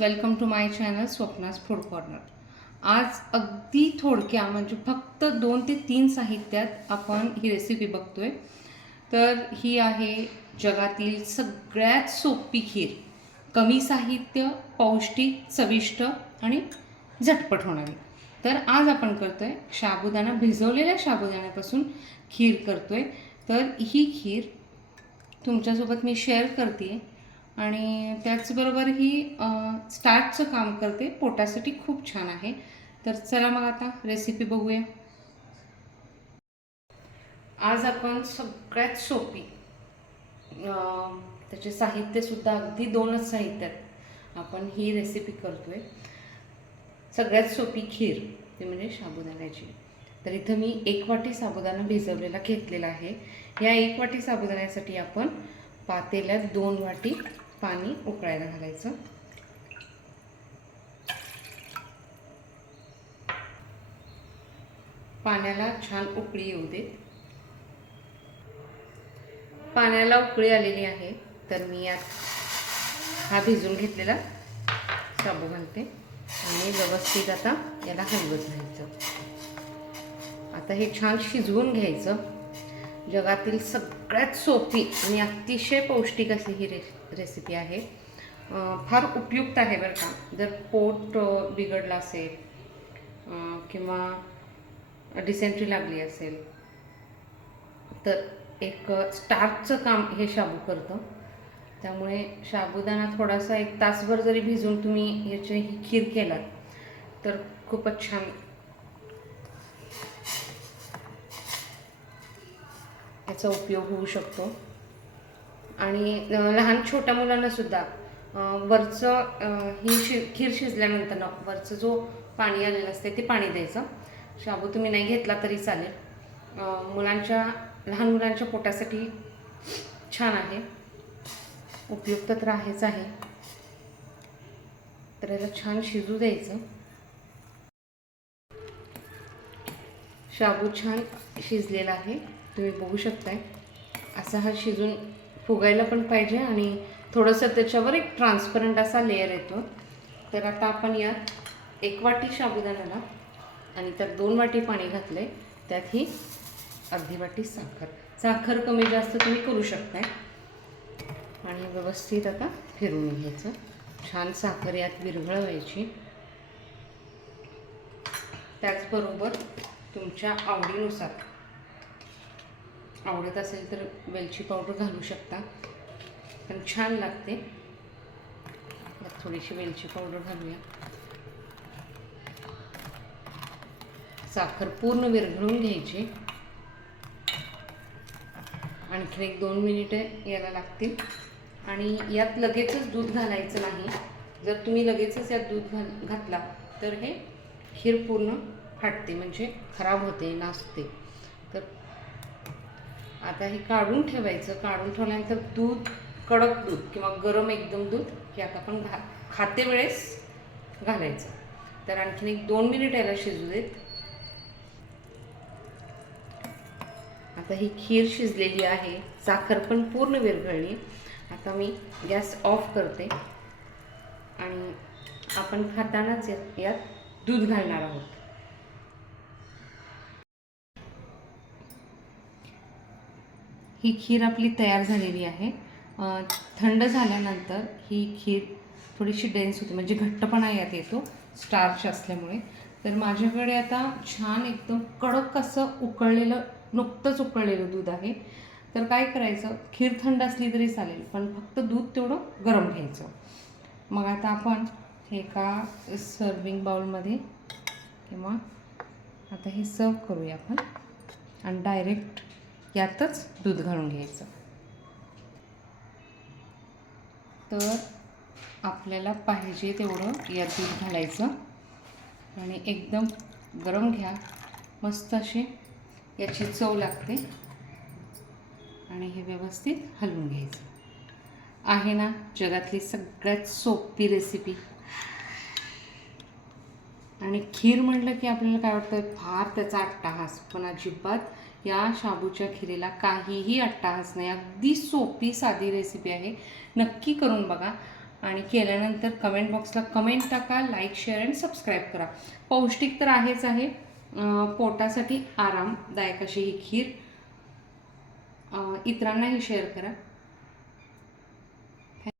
Welcome to my channel Swapna's food corner आज अगदी थोडक्या म्हणजे फक्त दोन ते तीन साहित्यात आपण ही रेसिपी बघतोय. तर ही आहे जगातील सगळ्यात सोपी खीर. कमी साहित्य पौष्टिक चविष्ट आणि झटपट होणारी. तर आज आपण करतोय शाबुदाणा भिजवलेल्या शाबुदाण्यापासून खीर करतोय. तर ही खीर तुमच्यासोबत मी शेअर करते आणि त्याचबरोबर ही स्टार्टचं काम करते. पोटासाठी खूप छान आहे. तर चला मग आता रेसिपी बघूया. आज आपण सगळ्यात सोपी त्याचे साहित्यसुद्धा अगदी दोनच साहित्यात आपण ही रेसिपी करतोय. सगळ्यात सोपी खीर ती म्हणजे साबुदाण्याची. तर इथं मी एक वाटी साबुदाणा भिजवलेला घेतलेला आहे. या एक वाटी साबुदाण्यासाठी आपण पातेल्यात दोन वाटी पाणी उकळायला घालायचं. पाण्याला छान उकळी येऊ देत. पाण्याला उकळी आलेली आहे तर मी यात हा भिजून घेतलेला साबू घालते. आणि व्यवस्थित आता याला हलवत राहायचं. आता हे छान शिजवून घ्यायचं. जगातील सगळ्यात सोपी आणि अतिशय पौष्टिक अशी ही रे रेसिपी आहे. फार उपयुक्त आहे बरं का. जर पोट बिघडला बिघडलं असेल किंवा डिसेंट्री लागली असेल तर एक स्टार्चचं काम हे शाबू करतं. त्यामुळे शाबुदाना थोडासा एक तासभर जरी भिजून तुम्ही याची ही खीर केलात तर खूपच छान याचा उपयोग होऊ शकतो. आणि लहान छोट्या मुलांना सुद्धा वरचं ही शि खीर शिजल्यानंतर वरचं जो पाणी आलेलं असते ते पाणी द्यायचं. शाबू तुम्ही नाही घेतला तरी चालेल. मुलांच्या लहान मुलांच्या पोटासाठी छान आहे. उपयुक्त तर आहेच आहे. तर याला छान शिजू द्यायचं. शाबू छान शिजलेला आहे. तुम्ही बघू शकताय. असा हा शिजून फुगायला पण पाहिजे आणि थोडंसं त्याच्यावर एक ट्रान्सपरंट असा लेअर येतो. तर आता आपण यात एक वाटी साबुदाण्याला आणि त्यात दोन वाटी पाणी घातलं आहे त्यात ही अर्धी वाटी साखर. साखर कमी जास्त तुम्ही करू शकताय. आणि व्यवस्थित आता फिरवून घ्यायचं. छान साखर यात विरघळवायची. त्याचबरोबर तुमच्या आवडीनुसार आवडत असेल तर वेलची पावडर घालू शकता. पण छान लागते. थोडीशी वेलची पावडर घालूया. साखर पूर्ण विरघळून घ्यायची. आणखीन एक दोन मिनिटं याला लागतील. आणि यात लगेचच दूध घालायचं नाही. जर तुम्ही लगेचच यात दूध घाल घातला तर हे खीर पूर्ण फाटते म्हणजे खराब होते नासते. तर आता हे काढून ठेवायचं. काढून ठेवल्यानंतर दूध कडक दूध किंवा गरम एकदम दूध हे आता आपण घा खाते वेळेस घालायचं. तर आणखीन एक दोन मिनिट याला शिजू देत आता ही खीर शिजलेली आहे. साखर पण पूर्ण विरघळली. आता मी गॅस ऑफ करते. आणि आपण खातानाच यात यात दूध घालणार आहोत. ही खीर आपली तयार झालेली आहे. थंड झाल्यानंतर ही खीर थोडीशी डेन्स होते म्हणजे घट्टपणा यात येतो स्टार्च असल्यामुळे. तर माझ्याकडे आता छान एकदम कडक असं उकळलेलं नुकतंच उकळलेलं दूध आहे. तर काय करायचं खीर थंड असली तरी चालेल पण फक्त दूध तेवढं गरम घ्यायचं. मग आता आपण एका सर्विंग बाउलमध्ये किंवा आता हे सर्व करूया आपण. आणि डायरेक्ट यातच दूध घालून घ्यायचं. तर आपल्याला पाहिजे तेवढं यात दूध घालायचं. आणि एकदम गरम घ्या. मस्त अशी याची चव लागते. आणि हे व्यवस्थित हलवून घ्यायचं. आहे ना जगातली सगळ्यात सोपी रेसिपी आणि खीर म्हटलं की आपल्याला काय वाटतं फार त्याचा अट्टाहास पण अजिबात या शाबूच्या खिरेला काहीही अट्टाहास नाही. अगदी सोपी साधी रेसिपी आहे. नक्की करून बघा आणि केल्यानंतर कमेंट बॉक्सला कमेंट टाका लाईक शेअर अँड सबस्क्राईब करा. पौष्टिक तर आहेच आहे. पोटासाठी आरामदायक अशी ही खीर. इतरांनाही शेअर करा.